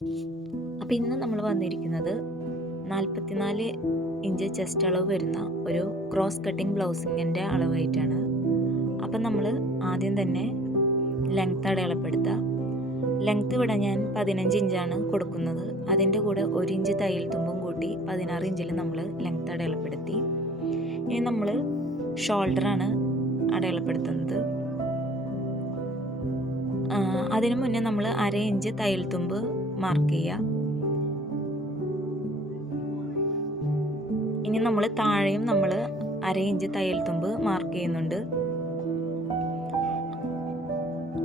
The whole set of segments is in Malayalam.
അപ്പോൾ ഇന്ന് നമ്മൾ വന്നിരിക്കുന്നത് 44 ഇഞ്ച് ചെസ്റ്റ് അളവ് വരുന്ന ഒരു ക്രോസ് കട്ടിങ് ബ്ലൗസിങ്ങിൻ്റെ അളവായിട്ടാണ്. അപ്പം നമ്മൾ ആദ്യം തന്നെ ലെങ്ത്ത് അടയാളപ്പെടുത്തുക. ലെങ്ത്ത് ഇവിടെ ഞാൻ 15 ഇഞ്ചാണ് കൊടുക്കുന്നത്. അതിൻ്റെ കൂടെ 1 ഇഞ്ച് തയ്യൽ തുമ്പും കൂട്ടി 16 ഇഞ്ചിൽ നമ്മൾ ലെങ്ത്ത് അടയാളപ്പെടുത്തി. ഇനി നമ്മൾ ഷോൾഡറാണ് അടയാളപ്പെടുത്തുന്നത്. അതിനു മുന്നേ നമ്മൾ 1/2 ഇഞ്ച് തയ്യൽ തുമ്പ് മാർക്ക് ചെയ്യുക. ഇനി നമ്മൾ താഴെയും നമ്മൾ 1/2 ഇഞ്ച് തയ്യൽ തുമ്പ് മാർക്ക് ചെയ്യുന്നുണ്ട്.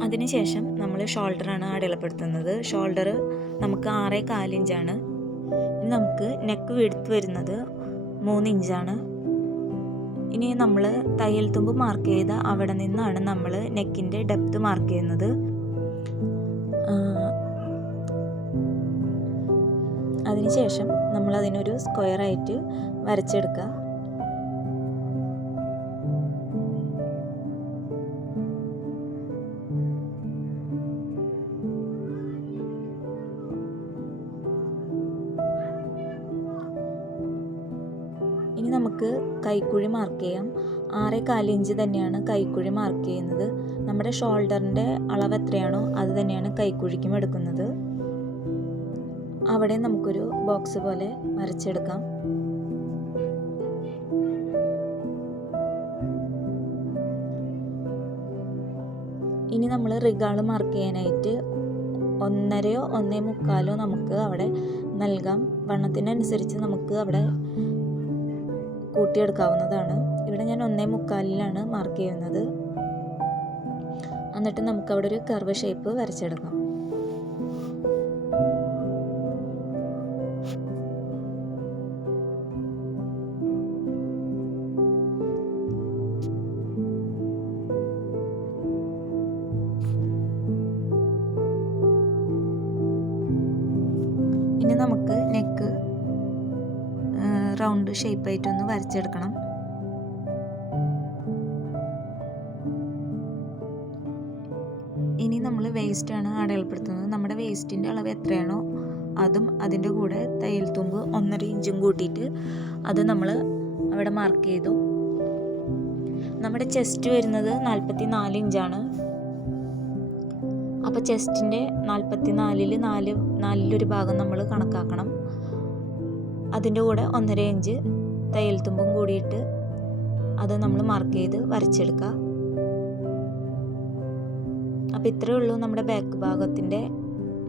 അതിനുശേഷം നമ്മൾ ഷോൾഡറാണ് അടയാളപ്പെടുത്തുന്നത്. ഷോൾഡർ നമുക്ക് 6.25 ഇഞ്ചാണ്. ഇനി നമുക്ക് നെക്ക് വിഡ്ത്ത് വരുന്നത് 3 ഇഞ്ചാണ്. ഇനി നമ്മൾ തയ്യൽ തുമ്പ് മാർക്ക് ചെയ്ത അവിടെ നിന്നാണ് നമ്മൾ നെക്കിൻ്റെ ഡെപ്ത് മാർക്ക് ചെയ്യുന്നത്. അതിനുശേഷം നമ്മൾ അതിനൊരു സ്ക്വയറായിട്ട് വരച്ചെടുക്കുക. ഇനി നമുക്ക് കൈക്കുഴി മാർക്ക് ചെയ്യാം. 6.25 ഇഞ്ച് തന്നെയാണ് കൈക്കുഴി മാർക്ക് ചെയ്യുന്നത്. നമ്മുടെ ഷോൾഡറിൻ്റെ അളവ് എത്രയാണോ അത് തന്നെയാണ് കൈക്കുഴിക്കും എടുക്കുന്നത്. അവിടെ നമുക്കൊരു ബോക്സ് പോലെ വരച്ചെടുക്കാം. ഇനി നമ്മൾ റിഗാള് മാർക്ക് ചെയ്യാനായിട്ട് 1.5 1.25 നമുക്ക് അവിടെ നൽകാം. വണ്ണത്തിനനുസരിച്ച് നമുക്ക് അവിടെ കൂട്ടിയെടുക്കാവുന്നതാണ്. ഇവിടെ ഞാൻ 1.25 മാർക്ക് ചെയ്യുന്നത്. എന്നിട്ട് നമുക്ക് അവിടെ ഒരു കർവ് ഷേപ്പ് വരച്ചെടുക്കാം. ഇനി നമുക്ക് നെക്ക് റൗണ്ട് ഷേപ്പായിട്ടൊന്ന് വരച്ചെടുക്കണം. ഇനി നമ്മൾ വേസ്റ്റാണ് അടയാളപ്പെടുത്തുന്നത്. നമ്മുടെ വേസ്റ്റിൻ്റെ അളവ് എത്രയാണോ അതും അതിൻ്റെ കൂടെ തയ്യൽ തുമ്പ് 1.5 ഇഞ്ചും കൂട്ടിയിട്ട് അത് നമ്മൾ അവിടെ മാർക്ക് ചെയ്തു. നമ്മുടെ ചെസ്റ്റ് വരുന്നത് 44 ഇഞ്ചാണ്. അപ്പോൾ ചെസ്റ്റിൻ്റെ 44-ൽ 4 ഭാഗം നമ്മൾ കണക്കാക്കണം. അതിൻ്റെ കൂടെ 1.5 ഇഞ്ച് തയ്യൽ തുമ്പും കൂടിയിട്ട് അത് നമ്മൾ മാർക്ക് ചെയ്ത് വരച്ചെടുക്കുക. അപ്പോൾ ഇത്രയേ ഉള്ളൂ നമ്മുടെ ബാക്ക് ഭാഗത്തിൻ്റെ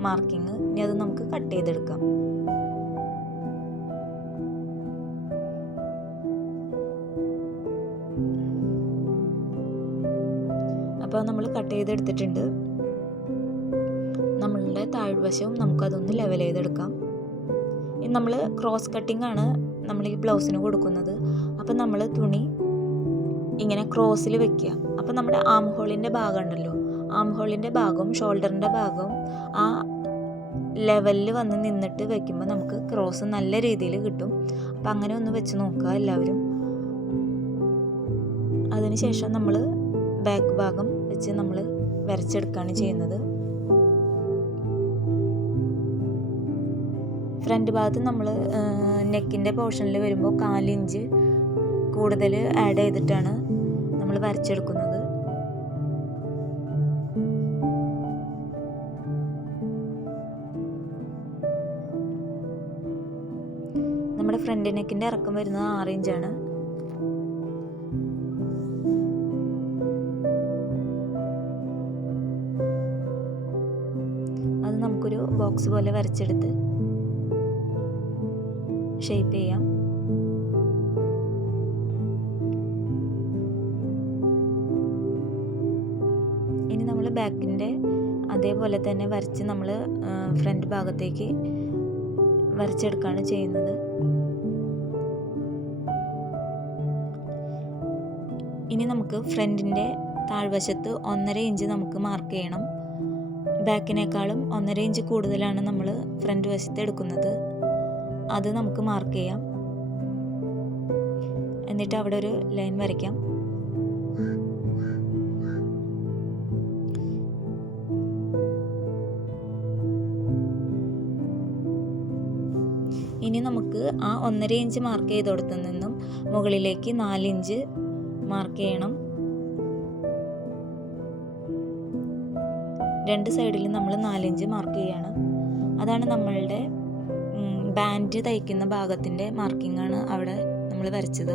മാർക്കിങ്. ഇനി അത് നമുക്ക് കട്ട് ചെയ്തെടുക്കാം. അപ്പോൾ നമ്മൾ കട്ട് ചെയ്തെടുത്തിട്ടുണ്ട്. നമ്മളുടെ താഴ്വശവും നമുക്കതൊന്ന് ലെവൽ ചെയ്തെടുക്കാം. ഇനി നമ്മൾ ക്രോസ് കട്ടിംഗ് ആണ് നമ്മൾ ഈ ബ്ലൗസിന് കൊടുക്കുന്നത്. അപ്പം നമ്മൾ തുണി ഇങ്ങനെ ക്രോസിൽ വെക്കുക. അപ്പം നമ്മുടെ ആം ഹോളിൻ്റെ ഭാഗം ഉണ്ടല്ലോ, ആം ഹോളിൻ്റെ ഭാഗവും ഷോൾഡറിൻ്റെ ഭാഗവും ആ ലെവലിൽ വന്ന് നിന്നിട്ട് വെക്കുമ്പോൾ നമുക്ക് ക്രോസ് നല്ല രീതിയിൽ കിട്ടും. അപ്പം അങ്ങനെ ഒന്ന് വെച്ച് നോക്കുക എല്ലാവരും. അതിനുശേഷം നമ്മൾ ബാക്ക് ഭാഗം വെച്ച് നമ്മൾ വരച്ചെടുക്കുകയാണ് ചെയ്യുന്നത്. ഫ്രണ്ട് ഭാഗത്ത് നമ്മൾ നെക്കിൻ്റെ പോർഷനിൽ വരുമ്പോൾ 4 ഇഞ്ച് കൂടുതൽ ആഡ് ചെയ്തിട്ടാണ് നമ്മൾ വരച്ചെടുക്കുന്നത്. നമ്മുടെ ഫ്രണ്ട് നെക്കിൻ്റെ ഇറക്കം വരുന്നത് 6 ഇഞ്ചാണ്. അത് നമുക്കൊരു ബോക്സ് പോലെ വരച്ചെടുത്ത് ഷേപ്പ് ചെയ്യാം. ഇനി നമ്മൾ ബാക്കിൻ്റെ അതേപോലെ തന്നെ വരച്ച് നമ്മൾ ഫ്രണ്ട് ഭാഗത്തേക്ക് വരച്ചെടുക്കുകയാണ് ചെയ്യുന്നത്. ഇനി നമുക്ക് ഫ്രണ്ടിൻ്റെ താഴ്വശത്ത് 1.5 ഇഞ്ച് നമുക്ക് മാർക്ക് ചെയ്യണം. ബാക്കിനേക്കാളും 1.5 ഇഞ്ച് കൂടുതലാണ് നമ്മൾ ഫ്രണ്ട് വശത്ത് എടുക്കുന്നത്. അത് നമുക്ക് മാർക്ക് ചെയ്യാം. എന്നിട്ട് അവിടെ ഒരു ലൈൻ വരയ്ക്കാം. ഇനി നമുക്ക് ആ 1.5 ഇഞ്ച് മാർക്ക് ചെയ്തോടത്തു നിന്നും മുകളിലേക്ക് 4 ഇഞ്ച് മാർക്ക് ചെയ്യണം. രണ്ട് സൈഡിലും നമ്മൾ 4 ഇഞ്ച് മാർക്ക് ചെയ്യണം. അതാണ് നമ്മളുടെ ബാൻഡ് തയ്ക്കുന്ന ഭാഗത്തിൻ്റെ മാർക്കിംഗ് ആണ് അവിടെ നമ്മൾ വരച്ചത്.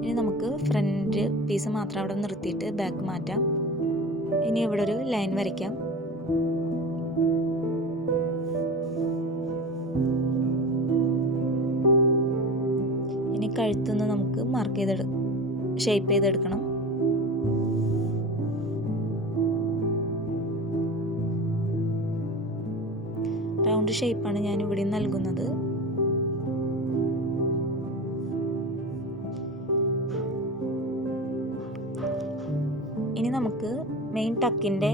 ഇനി നമുക്ക് ഫ്രണ്ട് പീസ് മാത്രം അവിടെ നിർത്തിയിട്ട് ബാക്ക് മാറ്റാം. ഇനി ഇവിടെ ഒരു ലൈൻ വരയ്ക്കാം. ഇനി കഴുത്തുനിന്ന് നമുക്ക് ഷേപ്പ് ചെയ്തെടുക്കണം. റൗണ്ട് ഷേപ്പാണ് ഞാൻ ഇവിടെ നൽകുന്നത്. ഇനി നമുക്ക് മെയിൻ ടക്കിൻ്റെ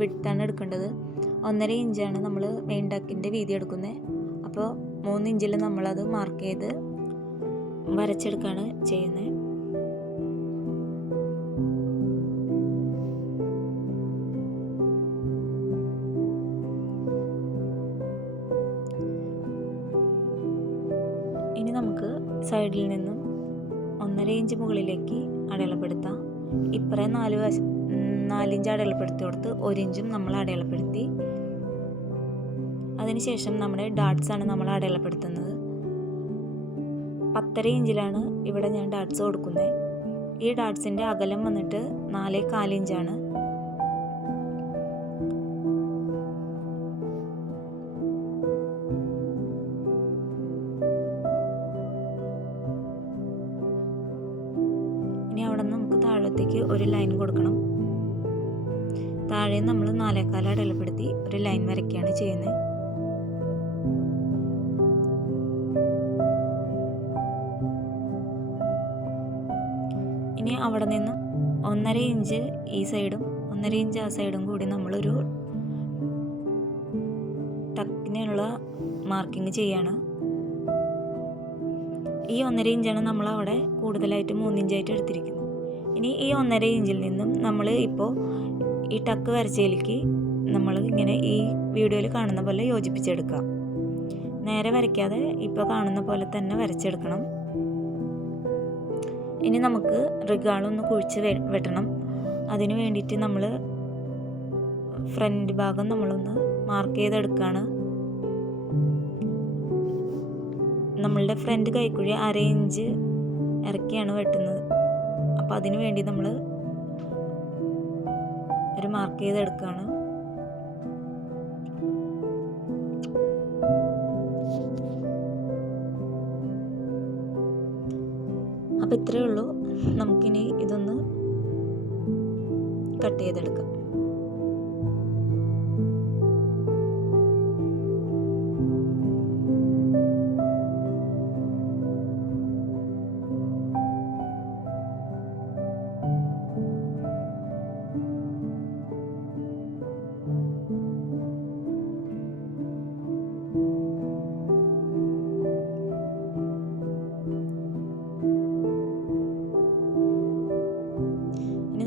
വിഡ്ത്താണ് എടുക്കേണ്ടത്. 1.5 ഇഞ്ചാണ് നമ്മൾ മെയിൻ ടക്കിൻ്റെ വീതി എടുക്കുന്നത്. അപ്പോൾ 3 ഇഞ്ചിൽ നമ്മളത് മാർക്ക് ചെയ്ത് വരച്ചെടുക്കുകയാണ് ചെയ്യുന്നത്. ഇനി നമുക്ക് സൈഡിൽ നിന്നും 1.5 ഇഞ്ച് മുകളിലേക്ക് അടയാളപ്പെടുത്താം. ഇപ്പറേ 4 ഇഞ്ച് അടയാളപ്പെടുത്തി കൊടുത്ത് 1 ഇഞ്ചും നമ്മൾ അടയാളപ്പെടുത്തി. അതിനുശേഷം നമ്മുടെ ഡാട്ട്സ് ആണ് നമ്മൾ അടയാളപ്പെടുത്തുന്നത്. 10.5 ഇഞ്ചിലാണ് ഇവിടെ ഞാൻ ഡാട്ട്സ് കൊടുക്കുന്നത്. ഈ ഡാട്ട്സിൻ്റെ അകലം വന്നിട്ട് 4.25 ഇഞ്ചാണ്. ഇനി അവിടെ നിന്ന് നമുക്ക് താഴത്തേക്ക് ഒരു ലൈൻ കൊടുക്കണം. താഴെ നമ്മൾ 4.25 അടയാളപ്പെടുത്തി ഒരു ലൈൻ വരയ്ക്കുകയാണ് ചെയ്യുന്നത്. ഇനി അവിടെ നിന്ന് 1.5 ഇഞ്ച് ഈ സൈഡും 1.5 ഇഞ്ച് ആ സൈഡും കൂടി നമ്മളൊരു ടക്കിനുള്ള മാർക്കിങ് ചെയ്യാണ്. ഈ 1.5 ഇഞ്ചാണ് നമ്മൾ അവിടെ കൂടുതലായിട്ട് 3 ഇഞ്ചായിട്ട് എടുത്തിരിക്കുന്നത്. ഇനി ഈ 1.5 ഇഞ്ചിൽ നിന്നും നമ്മൾ ഇപ്പോൾ ഈ ടക്ക് വരച്ചതിലേക്ക് നമ്മൾ ഇങ്ങനെ ഈ വീഡിയോയിൽ കാണുന്ന പോലെ യോജിപ്പിച്ചെടുക്കാം. നേരെ വരയ്ക്കാതെ ഇപ്പോൾ കാണുന്ന പോലെ തന്നെ വരച്ചെടുക്കണം. ഇനി നമുക്ക് റിഗാളൊന്ന് കുഴിച്ച് വെട്ടണം. അതിന് വേണ്ടിയിട്ട് നമ്മൾ ഫ്രണ്ട് ഭാഗം നമ്മളൊന്ന് മാർക്ക് ചെയ്തെടുക്കുകയാണ്. നമ്മളുടെ ഫ്രണ്ട് കൈക്കുഴി 1/2 ഇഞ്ച് ഇറക്കിയാണ് വെട്ടുന്നത്. അപ്പോൾ അതിന് വേണ്ടി നമ്മൾ ഒരു മാർക്ക് ചെയ്തെടുക്കുകയാണ്. അപ്പോൾ ഇത്രയേ ഉള്ളൂ. നമുക്കിനി ഇതൊന്ന് കട്ട് ചെയ്തെടുക്കാം.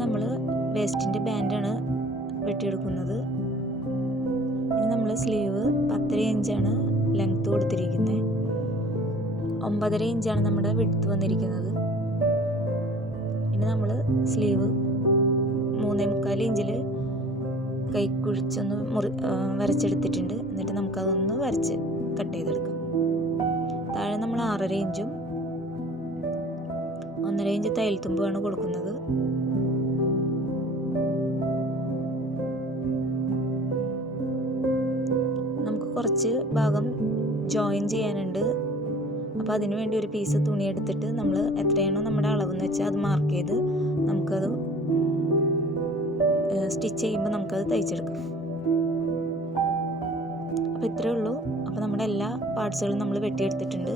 നമ്മൾ വേസ്റ്റിൻ്റെ ബാൻഡാണ് വെട്ടിയെടുക്കുന്നത്. ഇനി നമ്മൾ സ്ലീവ് 10.5 ഇഞ്ചാണ് ലെങ്ത്ത് കൊടുത്തിരിക്കുന്നത്. 9.5 ഇഞ്ചാണ് നമ്മുടെ വിഡ്ത്ത് വന്നിരിക്കുന്നത്. ഇനി നമ്മൾ സ്ലീവ് 3.25 ഇഞ്ചിൽ കൈക്കുഴിച്ചൊന്ന് വരച്ചെടുത്തിട്ടുണ്ട്. എന്നിട്ട് നമുക്കതൊന്ന് വരച്ച് കട്ട് ചെയ്തെടുക്കാം. താഴെ നമ്മൾ 6.5 ഇഞ്ചും 1.5 ഇഞ്ച് തയ്യൽ തുമ്പുമാണ് കൊടുക്കുന്നത്. കുറച്ച് ഭാഗം ജോയിൻ ചെയ്യാനുണ്ട്. അപ്പോൾ അതിനു വേണ്ടി ഒരു പീസ് തുണി എടുത്തിട്ട് നമ്മൾ എത്രയാണോ നമ്മുടെ അളവെന്ന് വെച്ചാൽ അത് മാർക്ക് ചെയ്ത് നമുക്കത് സ്റ്റിച്ച് ചെയ്യുമ്പോൾ നമുക്കത് തയ്ച്ചെടുക്കാം. അപ്പോൾ ഇത്രയേ ഉള്ളൂ. അപ്പോൾ നമ്മുടെ എല്ലാ പാർട്സുകളും നമ്മൾ വെട്ടിയെടുത്തിട്ടുണ്ട്.